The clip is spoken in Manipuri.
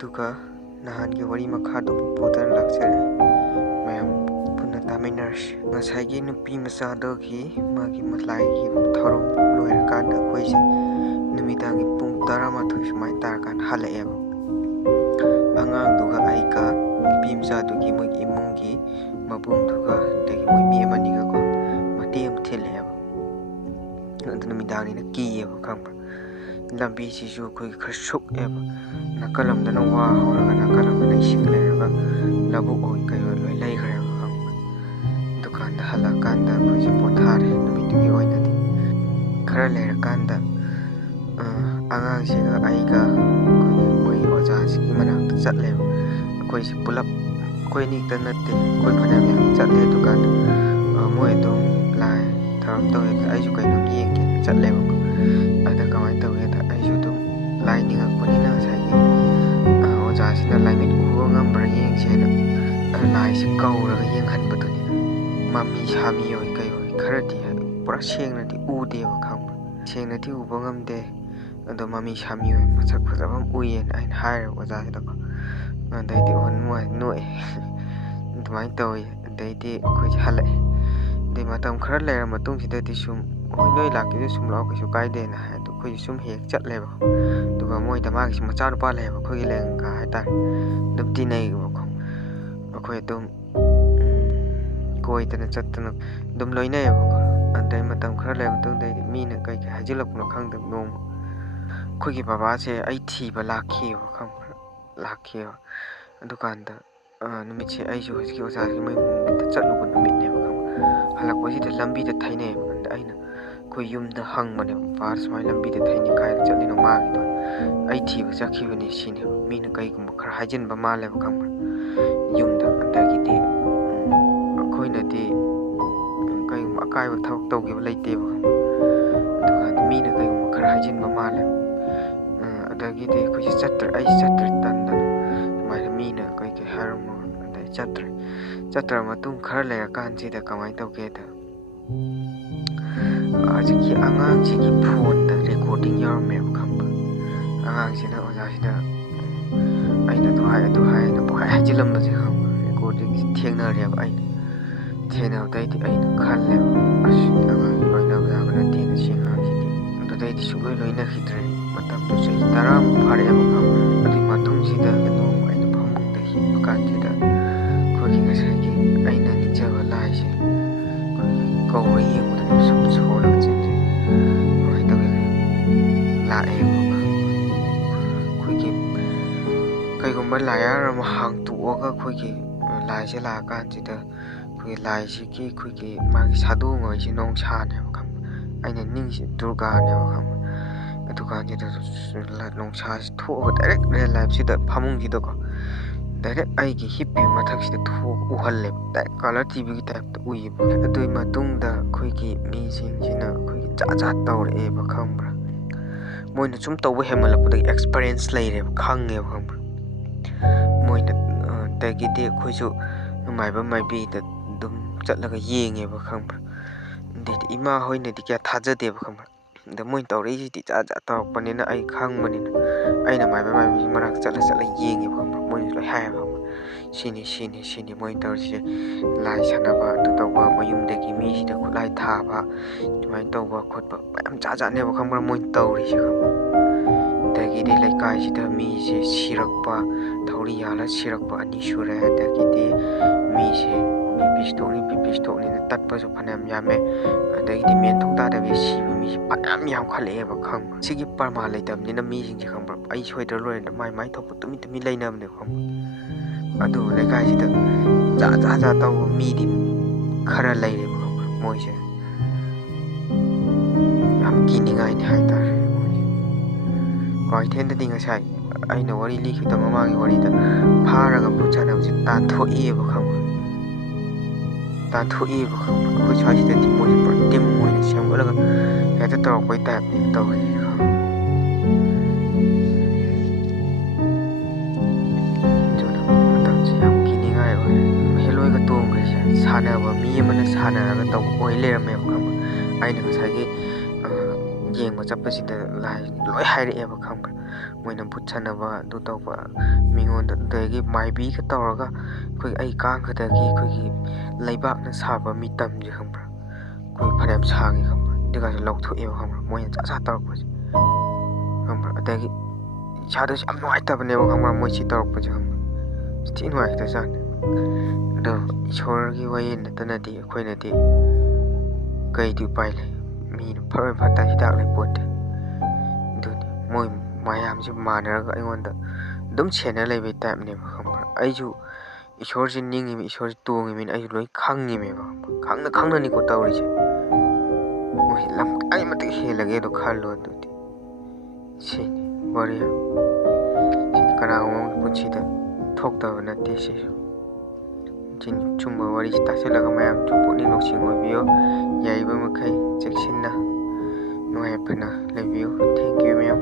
ꯑꯗꯨꯒ ꯅꯍꯥꯟꯒꯤ ꯋꯥꯔꯤ ꯃꯈꯥꯗꯣ ꯄꯨꯗꯨꯅ ꯂꯥꯛꯆꯔꯦ ꯃꯌꯥꯝ ꯄꯨꯟꯅ ꯇꯥꯃꯤꯟꯅꯔꯁꯤ ꯉꯁꯥꯏꯒꯤ ꯅꯨꯄꯤ ꯃꯆꯥꯗꯨꯒꯤ ꯃꯥꯒꯤ ꯂꯥꯏꯒꯤ ꯊꯧꯔꯝ ꯂꯣꯏꯔꯀꯥꯟꯗ ꯑꯩꯈꯣꯏꯁꯦ ꯅꯨꯃꯤꯗꯥꯡꯒꯤ ꯄꯨꯡ 12 ꯁꯨꯃꯥꯏꯅ ꯇꯥꯔꯀꯥꯟꯗ ꯍꯜꯂꯛꯑꯦꯕ ꯑꯉꯥꯡꯗꯨꯒ ꯑꯩꯒ ꯅꯨꯄꯤ ꯃꯆꯥꯗꯨꯒꯤ ꯃꯣꯏꯒꯤ ꯏꯃꯨꯡꯒꯤ ꯃꯕꯨꯡꯗꯨꯒ ꯑꯗꯒꯤ ꯃꯣꯏ ꯃꯤ ꯑꯃꯅꯤꯒꯀꯣ ꯃꯇꯦꯛ ꯑꯃ ꯊꯤꯜꯂꯛꯑꯦꯕ ꯑꯗꯨ ꯅꯨꯃꯤꯗꯥꯡꯅꯤꯅ ꯀꯤꯌꯦꯕ ꯈꯪꯕ꯭ꯔꯥ ꯂꯝꯕꯤꯁꯤꯁꯨ ꯑꯩꯈꯣꯏꯒꯤ ꯈꯔ ꯁꯨꯛꯑꯦꯕ ꯅꯥꯀꯜ ꯑꯃꯗꯅ ꯋꯥ ꯍꯧꯔꯒ ꯅꯥꯀꯜ ꯑꯃꯗꯅ ꯏꯁꯤꯡ ꯂꯩꯔꯒ ꯂꯧꯕꯨꯛ ꯑꯣꯏ ꯀꯩ ꯑꯣꯏ ꯂꯣꯏ ꯂꯩꯈ꯭ꯔꯦꯕ ꯈꯪꯕ꯭ꯔꯥ ꯗꯨꯀꯥꯟꯗ ꯍꯜꯂꯛꯑꯀꯥꯟꯗ ꯑꯩꯈꯣꯏꯁꯦ ꯄꯣꯊꯥꯔꯦ ꯅꯨꯃꯤꯠꯇꯨꯒꯤ ꯑꯣꯏꯅꯗꯤ ꯈꯔ ꯂꯩꯔꯀꯥꯟꯗ ꯑꯉꯥꯡꯁꯤꯒ ꯑꯩꯒ ꯑꯩꯈꯣꯏꯒꯤ ꯃꯣꯏ ꯑꯣꯖꯥꯁꯤꯒꯤ ꯃꯅꯥꯛꯇ ꯆꯠꯂꯦꯕ ꯑꯩꯈꯣꯏꯁꯦ ꯄꯨꯂꯞ ꯑꯩꯈꯣꯏ ꯑꯅꯤꯛꯇ ꯅꯠꯇꯦ ꯑꯩꯈꯣꯏ ꯐꯅꯌꯥꯝ ꯌꯥꯝ ꯆꯠꯂꯦ ꯑꯗꯨꯀꯥꯟꯗ ꯃꯣꯏ ꯑꯗꯨꯝ ꯂꯥꯏ ꯊꯧꯔꯝ ꯇꯧꯋꯦ ꯑꯩꯁꯨ ꯀꯩꯅꯣꯝ ꯌꯦꯡꯒꯦꯅ ꯆꯠꯂꯦꯕꯀꯣ ꯑꯗ ꯀꯃꯥꯏꯅ ꯇꯧꯒꯦꯗ ꯑꯩꯁꯨ ꯑꯗꯨꯝ ꯂꯥꯏ ꯅꯤꯡꯉꯛꯄꯅꯤꯅ ꯉꯁꯥꯏꯒꯤ ꯑꯣꯖꯥꯁꯤꯅ ꯂꯥꯏꯃꯤꯠ ꯎꯕ ꯉꯝꯕ꯭ꯔꯥ ꯌꯦꯡꯁꯦꯅ ꯂꯥꯏꯁꯦ ꯀꯧꯔꯒ ꯌꯦꯡꯍꯟꯕꯗꯨꯅꯤꯗ ꯃꯃꯤ ꯁꯥꯃꯤ ꯑꯣꯏ ꯀꯩ ꯑꯣꯏ ꯈꯔꯗꯤ ꯄꯨꯔꯥ ꯁꯦꯡꯅꯗꯤ ꯎꯗꯦꯕ ꯈꯪꯕ꯭ꯔꯥ ꯁꯦꯡꯅꯗꯤ ꯎꯕ ꯉꯝꯗꯦ ꯑꯗꯣ ꯃꯃꯤ ꯁꯥꯃꯤ ꯑꯣꯏ ꯃꯁꯛ ꯐꯖꯕ ꯑꯃ ꯎꯏꯌꯦꯅ ꯑꯩꯅ ꯍꯥꯏꯔꯦꯕ ꯑꯣꯖꯥꯁꯤꯗꯀꯣ ꯑꯗꯩꯗꯤ ꯅꯣꯛꯑꯦ ꯑꯗꯨꯃꯥꯏꯅ ꯇꯧꯋꯤ ꯑꯗꯩꯗꯤ ꯑꯩꯈꯣꯏꯁꯦ ꯍꯜꯂꯛꯑꯦ ꯑꯗꯩ ꯃꯇꯝ ꯈꯔ ꯂꯩꯔ ꯃꯇꯨꯡꯁꯤꯗꯗꯤ ꯁꯨꯝ ꯍꯣꯏ ꯅꯣꯏ ꯂꯥꯛꯀꯦꯗꯤ ꯁꯨꯝ ꯂꯥꯛꯑꯣ ꯀꯩꯁꯨ ꯀꯥꯏꯗꯦꯅ ꯍꯥꯏ ꯑꯗꯣ ꯑꯩꯈꯣꯏꯁꯦ ꯁꯨꯝ ꯍꯦꯛ ꯆꯠꯂꯦꯕ ꯑꯗꯨꯒ ꯃꯣꯏꯗ ꯃꯥꯒꯤꯁꯨ ꯃꯆꯥꯅꯨꯄꯥ ꯂꯩꯌꯦꯕ ꯑꯩꯈꯣꯏꯒꯤ ꯂꯦꯡꯒꯥ ꯍꯥꯏꯇꯥꯔꯦ ꯑꯗꯨꯝ ꯇꯤꯟꯅꯩꯌꯦꯕꯀꯣ ꯑꯩꯈꯣꯏ ꯑꯗꯨꯝ ꯀꯣꯏꯗꯅ ꯆꯠꯇꯅ ꯑꯗꯨꯝ ꯂꯣꯏꯅꯩꯌꯦꯕꯀꯣ ꯑꯗꯩ ꯃꯇꯝ ꯈꯔ ꯂꯩꯔ ꯃꯇꯨꯡꯗꯩꯗꯤ ꯃꯤꯅ ꯀꯩ ꯍꯥꯏꯖꯤꯜꯂꯛꯄꯅꯣ ꯈꯪꯗꯕ ꯅꯣꯡꯃ ꯑꯩꯈꯣꯏꯒꯤ ꯕꯕꯥꯁꯦ ꯑꯩ ꯊꯤꯕ ꯂꯥꯛꯈꯤꯑꯕ ꯈꯪꯕ꯭ꯔꯥ ꯂꯥꯛꯈꯤꯑꯕ ꯑꯗꯨꯀꯥꯟꯗ ꯅꯨꯃꯤꯠꯁꯦ ꯑꯩꯁꯨ ꯍꯧꯖꯤꯛꯀꯤ ꯑꯣꯖꯥꯒꯤ ꯃꯌꯨꯝꯗ ꯆꯠꯂꯨꯕ ꯅꯨꯃꯤꯠꯅꯦꯕ ꯈꯪꯕ꯭ꯔꯥ ꯍꯜꯂꯛꯄꯁꯤꯗ ꯂꯝꯕꯤꯗ ꯊꯩꯅꯩꯌꯦꯕ ꯑꯗ ꯑꯩꯅ ꯑꯩꯈꯣꯏ ꯌꯨꯝꯗ ꯍꯪꯕꯅꯦꯕ ꯕꯕꯥ ꯁꯨꯃꯥꯏꯅ ꯂꯝꯕꯤꯗ ꯊꯩꯅꯩ ꯀꯥꯏꯗ ꯆꯠꯂꯤꯅꯣ ꯃꯥꯒꯤꯗꯣ ꯑꯩ ꯊꯤꯕ ꯆꯠꯈꯤꯕꯅꯦ ꯁꯤꯅꯦꯕ ꯃꯤꯅ ꯀꯩꯒꯨꯝꯕ ꯈꯔ ꯍꯥꯏꯖꯤꯟꯕ ꯃꯥꯜꯂꯦꯕ ꯈꯪꯕ꯭ꯔꯥ ꯌꯨꯝꯗ ꯑꯗꯒꯤꯗꯤ ꯑꯩꯈꯣꯏꯅꯗꯤ ꯀꯩꯒꯨꯝꯕ ꯑꯀꯥꯏꯕ ꯊꯕꯛ ꯇꯧꯈꯤꯕ ꯂꯩꯇꯦꯕ ꯈꯪꯕ꯭ꯔꯥ ꯑꯗꯨꯀꯥꯟꯗ ꯃꯤꯅ ꯀꯩꯒꯨꯝꯕ ꯈꯔ ꯍꯥꯏꯖꯤꯟꯕ ꯃꯥꯜꯂꯦꯕ ꯑꯗꯒꯤꯗꯤ ꯑꯩꯈꯣꯏꯁꯦ ꯑꯩꯁꯦ ꯆꯠꯇ꯭ꯔꯦ ꯇꯟꯗꯅ ꯁꯨꯃꯥꯏꯅ ꯃꯤꯅ ꯀꯩ ꯍꯥꯏꯔꯝꯃꯣ ꯑꯗꯩ ꯆꯠꯇ꯭ꯔ ꯃꯇꯨꯡ ꯈꯔ ꯂꯩꯔꯀꯥꯟꯁꯤꯗ ꯀꯃꯥꯏꯅ ꯇꯧꯒꯦꯗ ꯍꯧꯖꯤꯛꯀꯤ ꯑꯉꯥꯡꯁꯤꯒꯤ ꯐꯣꯟꯗ ꯔꯦꯀꯣꯔꯗꯤꯡ ꯌꯥꯎꯔꯝꯃꯦꯕ ꯈꯪꯕ꯭ꯔꯥ ꯑꯉꯥꯡꯁꯤꯅ ꯑꯣꯖꯥꯁꯤꯗ ꯑꯩꯅ ꯑꯗꯨ ꯍꯥꯏꯅ ꯄꯨꯡꯍꯥꯏ ꯍꯥꯏꯖꯤꯜꯂꯝꯕꯁꯦ ꯈꯪꯕ꯭ꯔꯥ ꯔꯦꯀꯣꯔꯗꯤꯡꯁꯤ ꯊꯦꯡꯅꯔꯦꯕ ꯑꯩꯅ ꯊꯦꯡꯅꯕꯗꯩꯗꯤ ꯑꯩꯅ ꯈꯜꯂꯦꯕ ꯑꯁ ꯑꯉꯥꯡ ꯂꯣꯏꯅꯕ ꯌꯥꯕ ꯅꯠꯇꯦ ꯉꯁꯤ ꯑꯉꯥꯡꯁꯤꯗꯤ ꯑꯗꯨꯗꯩꯗꯤ ꯁꯨꯡꯂꯣꯏ ꯂꯣꯏꯅꯈꯤꯗ꯭ꯔꯦ ꯃꯇꯝꯗꯨ ꯆꯍꯤ 10ꯃꯨꯛ ꯐꯥꯔꯛꯑꯦꯕ ꯈꯪꯕ꯭ꯔꯥ ꯑꯗꯨꯒꯤ ꯃꯇꯨꯡꯁꯤꯗ ꯅꯣꯡꯃ ꯑꯩꯅ ꯐꯃꯨꯡꯗ ꯍꯤꯞꯄ ꯀꯥꯟꯁꯤꯗ ꯑꯩꯈꯣꯏꯒꯤ ꯉꯁꯥꯏꯒꯤ ꯑꯩꯅ ꯅꯤꯡꯖꯕ ꯂꯥꯏꯁꯦ ꯑꯩꯈꯣꯏꯒꯤ ꯀꯧꯔ ꯌꯦꯡꯕꯗꯅꯦ ꯁꯨꯝ ꯁꯣꯜꯂꯒ ꯆꯤꯟꯁꯦ ꯀꯃꯥꯏꯅ ꯇꯧꯒꯦꯗ ꯂꯥꯛꯑꯦꯕ ꯈꯪꯕ꯭ꯔꯥ ꯑꯩꯈꯣꯏꯒꯤ ꯀꯩꯒꯨꯝꯕ ꯂꯥꯏꯌꯥꯔ ꯑꯃ ꯍꯥꯡꯇꯣꯛꯑꯒ ꯑꯩꯈꯣꯏꯒꯤ ꯂꯥꯏꯁꯦ ꯂꯥꯛꯑꯀꯥꯟꯁꯤꯗ ꯑꯩꯈꯣꯏꯒꯤ ꯂꯥꯏꯁꯤꯒꯤ ꯑꯩꯈꯣꯏꯒꯤ ꯃꯥꯒꯤ ꯁꯥꯗꯣꯡꯉꯩꯁꯤ ꯅꯣꯡꯁꯥꯅꯦꯕ ꯈꯪꯕ꯭ꯔꯥ ꯑꯩꯅ ꯅꯤꯡꯁꯤ ꯗꯨꯔꯒꯥꯅꯦꯕ ꯈꯪꯕ꯭ꯔꯥ ꯑꯗꯨꯀꯥꯟꯁꯤꯗ ꯅꯣꯡꯁꯥꯁꯤ ꯊꯣꯛꯑꯒ ꯗꯥꯏꯔꯦꯛ ꯔꯤꯌꯦꯜ ꯂꯥꯏꯐꯁꯤꯗ ꯐꯃꯨꯡꯁꯤꯗꯀꯣ ꯗꯥꯏꯔꯦꯛ ꯑꯩꯒꯤ ꯍꯤꯞꯄꯤꯕ ꯃꯊꯛꯁꯤꯗ ꯊꯣꯛꯑꯒ ꯎꯍꯜꯂꯦꯕ ꯗꯥꯏꯔꯦꯛ ꯀꯂꯔ ꯇꯤꯚꯤꯒꯤ ꯇꯥꯏꯞꯇ ꯎꯏꯌꯦꯕ ꯑꯗꯨꯒꯤ ꯃꯇꯨꯡꯗ ꯑꯩꯈꯣꯏꯒꯤ ꯃꯤꯁꯤꯡꯁꯤꯅ ꯑꯩꯈꯣꯏꯒꯤ ꯖꯥꯠ ꯇꯧꯔꯛꯑꯦꯕ ꯈꯪꯕ꯭ꯔꯥ ꯃꯣꯏꯅ ꯁꯨꯝ ꯇꯧꯕ ꯍꯦꯟꯃꯜꯂꯛꯄꯗꯒꯤ ꯑꯦꯛꯁꯄꯔꯤꯌꯦꯟꯁ ꯂꯩꯔꯦꯕ ꯈꯪꯉꯦꯕ ꯈꯪꯕ꯭ꯔꯥ ꯃꯣꯏꯅ ꯑꯗꯒꯤꯗꯤ ꯑꯩꯈꯣꯏꯁꯨ ꯃꯥꯏꯕ ꯃꯥꯏꯕꯤꯗ ꯑꯗꯨꯝ ꯆꯠꯂꯒ ꯌꯦꯡꯉꯦꯕ ꯈꯪꯕ꯭ꯔꯥ ꯑꯗꯩꯗꯤ ꯏꯃꯥ ꯍꯣꯏꯅꯗꯤ ꯀꯌꯥ ꯊꯥꯖꯗꯦꯕ ꯈꯪꯕ꯭ꯔꯥ ꯑꯗ ꯃꯣꯏꯅ ꯇꯧꯔꯛꯏꯁꯤꯗꯤ ꯖꯥꯠ ꯇꯧꯔꯛꯄꯅꯤꯅ ꯑꯩ ꯈꯪꯕꯅꯤꯅ ꯑꯩꯅ ꯃꯥꯏꯕ ꯃꯥꯏꯕꯤꯒꯤ ꯃꯅꯥꯛꯇ ꯆꯠꯂ ꯌꯦꯡꯉꯦꯕ ꯈꯪꯕ꯭ꯔꯥ ꯃꯣꯏꯅꯁꯨ ꯂꯣꯏ ꯍꯥꯏꯌꯦꯕ ꯈꯪꯕ꯭ꯔꯥ ꯁꯤꯅꯤ ꯃꯣꯏꯅ ꯇꯧꯔꯤꯁꯦ ꯂꯥꯏ ꯁꯥꯟꯅꯕ ꯑꯗꯨ ꯇꯧꯕ ꯃꯌꯨꯝꯗꯒꯤ ꯃꯤꯁꯤꯗ ꯈꯨꯠꯂꯥꯏ ꯊꯥꯕ ꯑꯗꯨꯃꯥꯏꯅ ꯇꯧꯕ ꯈꯣꯠꯄ ꯃꯌꯥꯝ ꯖꯥꯠꯅꯦꯕ ꯈꯪꯕ꯭ꯔꯥ ꯃꯣꯏꯅ ꯇꯧꯔꯤꯁꯦ ꯈꯪꯕ꯭ꯔꯥ ꯑꯗꯒꯤꯗꯤ ꯂꯩꯀꯥꯏꯁꯤꯗ ꯃꯤꯁꯦ ꯁꯤꯔꯛꯄ ꯊꯧꯔꯤ ꯌꯥꯜꯂ ꯁꯤꯔꯛꯄ 2 ꯁꯨꯔꯦ ꯑꯗꯒꯤꯗꯤ ꯃꯤꯁꯦ ꯄꯤꯄꯤ ꯏꯁꯇꯣꯛꯅꯤꯅ ꯇꯠꯄꯁꯨ ꯐꯅꯌꯥꯝ ꯌꯥꯝꯃꯦ ꯑꯗꯒꯤꯗꯤ ꯃꯦꯟꯊꯣꯛ ꯇꯥꯗꯕꯤ ꯁꯤꯕ ꯃꯤꯁꯦ ꯐꯅꯌꯥꯝ ꯌꯥꯝꯈꯠꯂꯛꯑꯦꯕ ꯈꯪꯕ꯭ꯔꯥ ꯁꯤꯒꯤ ꯄꯔꯃꯥꯟ ꯂꯩꯇꯕꯅꯤꯅ ꯃꯤꯁꯤꯡꯁꯦ ꯈꯪꯕ꯭ꯔꯥ ꯑꯩ ꯁꯣꯏꯗ꯭ꯔ ꯂꯣꯏꯔꯦꯅ ꯃꯥꯏ ꯊꯣꯛꯄ ꯇꯨꯃꯤꯟ ꯂꯩꯅꯕꯅꯦꯕ ꯈꯪꯕ꯭ꯔꯥ ꯑꯗꯨ ꯂꯩꯀꯥꯏꯁꯤꯗ ꯖꯥꯠ ꯇꯧꯕ ꯃꯤꯗꯤ ꯈꯔ ꯂꯩꯔꯦꯕ ꯈꯪꯕ꯭ꯔꯥ ꯃꯣꯏꯁꯦ ꯌꯥꯝ ꯀꯤꯅꯤꯡꯉꯥꯏꯅꯤ ꯍꯥꯏꯇꯥꯔꯦ ꯃꯣꯏꯁꯦ ꯀ꯭ꯋꯥꯀꯩꯊꯦꯜꯗꯗꯤ ꯉꯁꯥꯏ ꯑꯩꯅ ꯋꯥꯔꯤ ꯂꯤꯈꯤꯕꯗ ꯃꯃꯥꯡꯒꯤ ꯋꯥꯔꯤꯗ ꯐꯥꯔꯒ ꯚꯨꯠ ꯁꯥꯟꯅꯕꯁꯦ ꯇꯥꯟꯊꯣꯛꯑꯦꯕ ꯈꯪꯕ꯭ꯔꯥ ꯑꯩꯈꯣꯏ ꯁ꯭ꯋꯥꯏꯁꯤꯗꯗꯤ ꯃꯣꯏꯁꯦ ꯄꯨꯔꯥ ꯇꯤꯝ ꯑꯣꯏꯅ ꯁꯦꯝꯒꯠꯂꯒ ꯍꯦꯛꯇ ꯇꯧꯔꯛꯄꯩ ꯇꯥꯏꯞꯅꯦꯕ ꯇꯧꯔꯤꯁꯦ ꯑꯗꯨꯅ ꯃꯇꯝꯁꯦ ꯌꯥꯝ ꯀꯤꯅꯤꯡꯉꯥꯏ ꯑꯣꯏꯔꯦ ꯍꯦꯂꯣꯏꯒ ꯇꯣꯡꯈ꯭ꯔꯤꯁꯦ ꯁꯥꯟꯅꯕ ꯃꯤ ꯑꯃꯅ ꯁꯥꯟꯅꯔꯒ ꯇꯧꯕ ꯑꯣꯏ ꯂꯩꯔꯝꯃꯦꯕ ꯈꯪꯕ꯭ꯔꯥ ꯑꯩꯅ ꯉꯁꯥꯏꯒꯤ ꯌꯦꯡꯕ ꯆꯠꯄꯁꯤꯗ ꯂꯥꯏ ꯂꯣꯏ ꯍꯥꯏꯔꯛꯑꯦꯕ ꯈꯪꯕ꯭ꯔꯥ ꯃꯣꯏꯅ ꯚꯨꯠ ꯁꯥꯟꯅꯕ ꯑꯗꯨ ꯇꯧꯕ ꯃꯤꯉꯣꯟꯗ ꯑꯗꯒꯤ ꯃꯥꯏꯕꯤꯒ ꯇꯧꯔꯒ ꯑꯩꯈꯣꯏ ꯑꯩ ꯀꯥꯡꯒꯗꯒꯤ ꯑꯩꯈꯣꯏꯒꯤ ꯂꯩꯕꯥꯛꯅ ꯁꯥꯕ ꯃꯤꯇꯝꯁꯦ ꯈꯪꯕ꯭ꯔꯥ ꯑꯩꯈꯣꯏ ꯐꯅꯌꯥꯝ ꯁꯥꯡꯉꯦ ꯈꯪꯕ꯭ꯔꯥ ꯑꯗꯨꯒꯁꯨ ꯂꯧꯊꯣꯛꯑꯦꯕ ꯈꯪꯕ꯭ꯔꯥ ꯃꯣꯏꯅ ꯆꯥ ꯇꯧꯔꯛꯄꯁꯦ ꯈꯪꯕ꯭ꯔꯥ ꯑꯗꯒꯤ ꯏꯁꯥꯗꯁꯨ ꯌꯥꯝ ꯅꯨꯡꯉꯥꯏꯇꯕꯅꯦꯕ ꯈꯪꯕ꯭ꯔꯥ ꯃꯣꯏ ꯁꯤ ꯇꯧꯔꯛꯄꯁꯦ ꯈꯪꯕ꯭ꯔꯥ ꯊꯤ ꯅꯨꯡꯉꯥꯏꯇꯖꯥꯠꯅꯤ ꯑꯗꯣ ꯏꯁꯣꯔꯒꯤ ꯋꯥꯌꯦꯜ ꯅꯠꯇꯅꯗꯤ ꯑꯩꯈꯣꯏꯅꯗꯤ ꯀꯩꯗꯤ ꯎꯄꯥꯏ ꯂꯩ ꯃꯤꯅ ꯐꯔꯣꯏ ꯐꯠꯇ ꯍꯤꯗꯥꯛ ꯂꯩꯄꯣꯠꯇꯦ ꯑꯗꯨꯅꯤ ꯃꯣꯏ ꯃꯌꯥꯝꯁꯦ ꯃꯥꯟꯅꯔꯒ ꯑꯩꯉꯣꯟꯗ ꯑꯗꯨꯝ ꯁꯦꯟꯅ ꯂꯩꯕꯩ ꯇꯥꯏꯞꯅꯦꯕ ꯈꯪꯕ꯭ꯔꯥ ꯑꯩꯁꯨ ꯏꯁꯣꯔꯁꯤ ꯅꯤꯡꯉꯤꯃꯤ ꯏꯁꯣꯔꯁꯤ ꯇꯣꯡꯉꯤꯃꯤꯅ ꯑꯩꯁꯨ ꯂꯣꯏ ꯈꯪꯉꯤꯃꯦꯕ ꯈꯪꯅ ꯈꯪꯅꯅꯤꯀꯣ ꯇꯧꯔꯤꯁꯦ ꯃꯣꯏ ꯂꯝ ꯑꯩ ꯃꯇꯤꯛ ꯍꯦꯜꯂꯒꯦꯗꯣ ꯈꯜꯂꯣ ꯑꯗꯨꯗꯤ ꯁꯤꯅꯤ ꯋꯥꯔꯤ ꯁꯤꯗꯤ ꯀꯅꯥꯒꯨꯝꯕ ꯑꯃꯒꯤ ꯄꯨꯟꯁꯤꯗ ꯊꯣꯛꯇꯕ ꯅꯠꯇꯦ ꯁꯤꯁꯨ ꯁꯨꯝꯕ ꯋꯥꯔꯤꯁꯤ ꯇꯥꯁꯤꯜꯂꯒ ꯃꯌꯥꯝꯁꯨ ꯄꯨꯛꯅꯤꯡ ꯂꯧꯁꯤꯡ ꯑꯣꯏꯕꯤꯌꯣ ꯌꯥꯔꯤꯕ ꯃꯈꯩ ꯆꯦꯛꯁꯤꯟꯅ ꯅꯨꯡꯉꯥꯏ ꯌꯥꯏꯐꯅ ꯂꯩꯕꯤꯌꯨ ꯊꯦꯡꯛ ꯌꯨ ꯃꯦꯝ